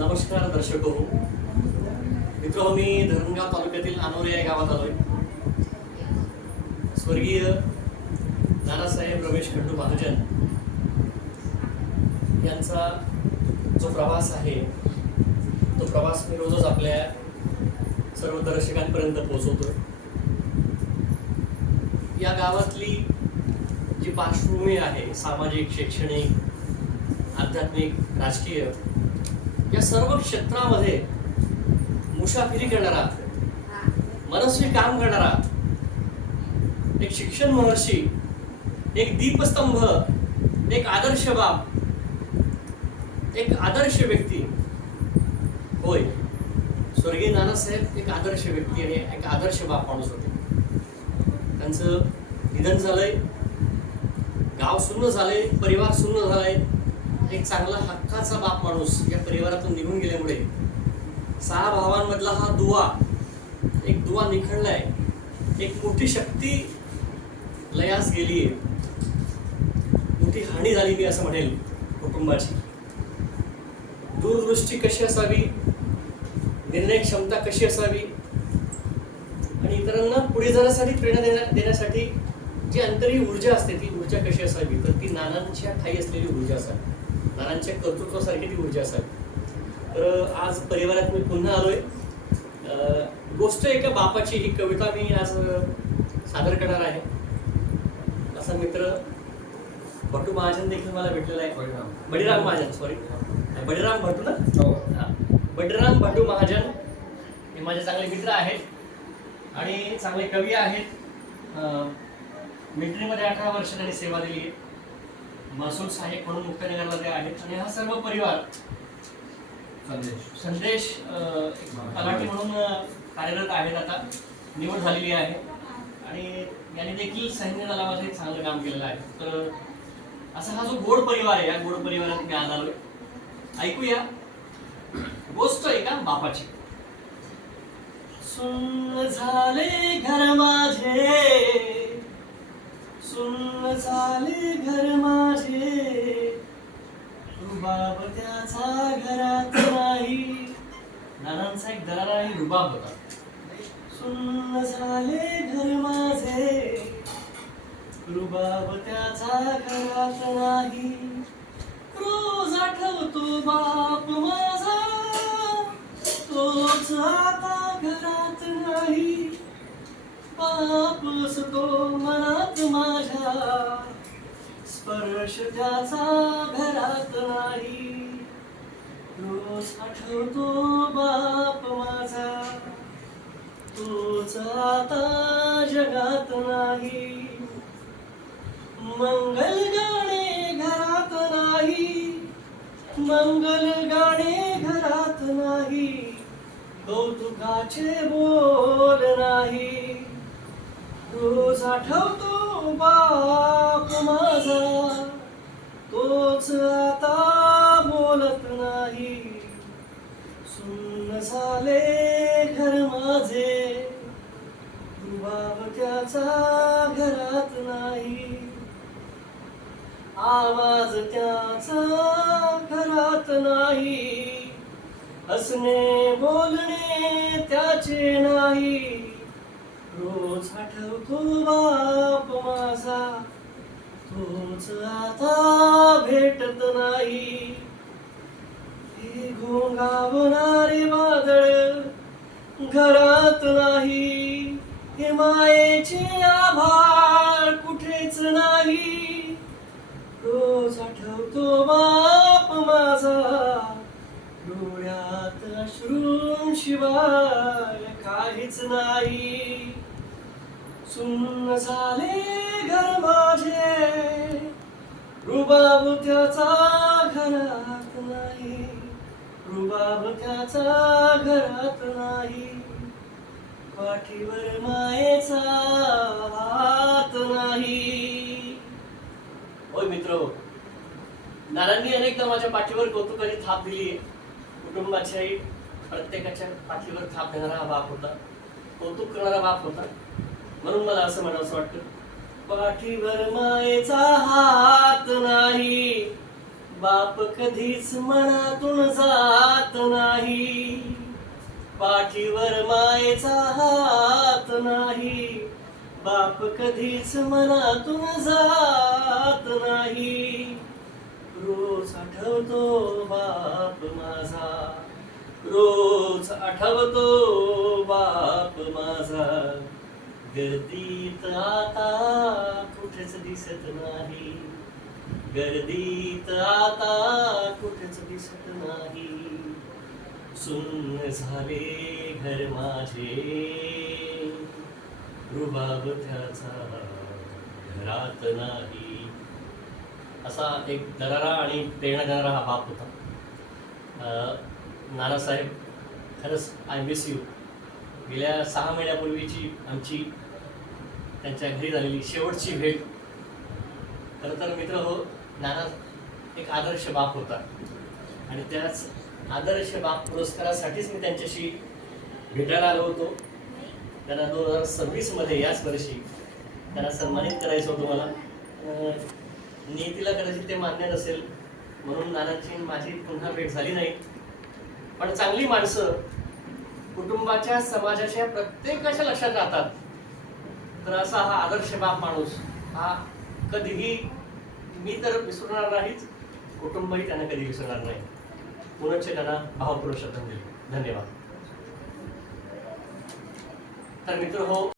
नमस्कार दर्शक हो मित्र, मी धरणगाव तालुक्यातील अनोरे या गावात आलोय. स्वर्गीय नानासाहेब रमेश खंडू महाजन यांचा जो प्रवास आहे तो प्रवास मी रोजच आपल्या सर्व दर्शकांपर्यंत पोहोचवतोय. या गावातली जी पार्श्वभूमी आहे, सामाजिक, शैक्षणिक, आध्यात्मिक, राजकीय या सर्व क्षेत्रामध्ये मुसाफिरी करणारा, मनस्वी काम करणारा एक शिक्षण महर्षी, एक दीपस्तंभ, एक आदर्श बाप, एक आदर्श व्यक्ती. होय, स्वर्गीय नानासाहेब एक आदर्श व्यक्ती आणि एक आदर्श बाप माणूस होते. त्यांचं निधन झालंय, गाव सुन्न झालंय, परिवार सुन्न झालाय. एक चांगला हक्काचा बाप माणूस या परिवारातून निघून गेल्यामुळे 6 भावांमधला हा एक दुवा निखळलाय. एक मोठी शक्ती लयास गेलीये, मोठी हानी झाली मी असं म्हणेल. कुटुंबाची दूरदृष्टी कशी असावी, निर्णय क्षमता कशी असावी आणि इतरांना पुढे जाण्यासाठी प्रेरणा देण्यासाठी जी अंतरी ऊर्जा असते ती ऊर्जा कशी असावी, तर ती नानांच्या ठाई असलेली ऊर्जा असावी, नानांच्या कर्तृत्वासारखी ती ऊर्जा असावी. तर आज परिवारात मी पुन्हा आलोय. गोष्ट एका बापाची ही कविता मी आज सादर करणार आहे. असा मित्र भटू महाजन देखील मला भेटलेला आहे. बळीराम महाजन, सॉरी, बळीराम भटू ना, बळीराम भटू महाजन हे माझे चांगले मित्र आहेत आणि चांगले कवी आहेत. मिलिटरीमध्ये 18 वर्ष त्यांनी सेवा दिली आहे. महसूल सहाय्यक म्हणून मुक्ताईनगरला ते आहेत आणि हा सर्व परिवार संदेश तलाठी म्हणून कार्यरत आहेत. आता निवड झालेली आहे आणि यांनी देखील सैन्य दलामध्ये चांगलं काम केलेलं आहे. तर असा हा जो गोड परिवार आहे, या गोड परिवारात मी आज आलोय. ऐकूया गोष्ट एका बापाची. सुन्न झाले घर माझे, सुन्न झाले घर माझे, रुबाब त्याचा घरात नाही. नानांचा एक दरारा आणि रुबाब होता. सुन्न झाले घर माझे, रुबाब त्याचा घरात नाही. रोज आठवतो बाप माझा, तोच आता घरात नाही. बाप असतो मनात माझ्या, स्पर्श त्याचा घरात नाही. रोज आठवतो बाप माझा, तोच आता जगात नाही. मंगल गाणे घरात नाही, मंगल गाणे घरात नाही. कौतुकाचे बोल नाही. रोज आठवतो बाप माझा, तोच आता बोलत नाही. सुन्न झाले घर माझे, रुबाब त्याचा घरात नाही. आवाज त्याचा घरात नाही, हसणे बोलणे त्याचे नाही. रोज आठवतो बाप माझा, तोच आता भेटत नाही. हे घोंगावणारे वादळ घरात नाही, हे मायेचे आभाळ कुठेच नाही. रोज आठवतो बाप माझा, डोळ्यात अश्रूंशिवाय काहीच नाही. सुन्न झाले घर माझे, रुबाब त्याचा घरात नाही. रुबाब त्याचा घरात नाही. पाठीवर मायेचा हात नाही. होय मित्र, नानांनी अनेकदा माझ्या पाठीवर कौतुकाची थाप दिली आहे. कुटुंबाच्याही प्रत्येकाच्या पाठीवर थाप देणारा हा बाप होता, कौतुक करणारा बाप होता. म्हणून मला असं म्हणावंसं वाटतं, पाठीवर मायेचा हात नाही, बाप कधीच मनातून जात नाही, पाठीवर मायेचा हात नाही. बाप कधीच मनातून जात नाही. रोज आठवतो बाप माझा, रोज आठवतो बाप माझा. गर्दीत आता कुठेच दिसत नाही, गर्दीत आता कुठेच दिसत नाही. सुन्न झाले घर माझे, रुबाब त्याचा घरात नाही. असा एक दरारा आणि प्रेरणा देणारा हा बाप होता. नानासाहेब, खरंच आय मिस यू. गेल्या 6 महिन्यापूर्वीची आमची त्यांच्या घरी झालेली शेवटची भेट. खरं तर मित्र हो, नाना एक आदर्श बाप होता आणि त्याच आदर्श बाप पुरस्कारासाठीच मी त्यांच्याशी भेटायला आलो होतो. त्यांना 2026मध्ये याच वर्षी त्यांना सन्मानित करायचं होतं मला. नियतीला कदाचित ते मान्य नसेल म्हणून नानांची माझी पुन्हा भेट झाली नाही. पण चांगली माणसं कुटुंबाच्या, समाजाच्या प्रत्येकाच्या लक्षात राहतात. तर असा हा आदर्श बाप माणूस हा कधीही मी तर विसरणार नाहीच, कुटुंबही त्यांना कधी विसरणार नाही. पुनश्च त्यांना भावपूर्ण श्रद्धांजली. धन्यवाद. तर मित्र हो,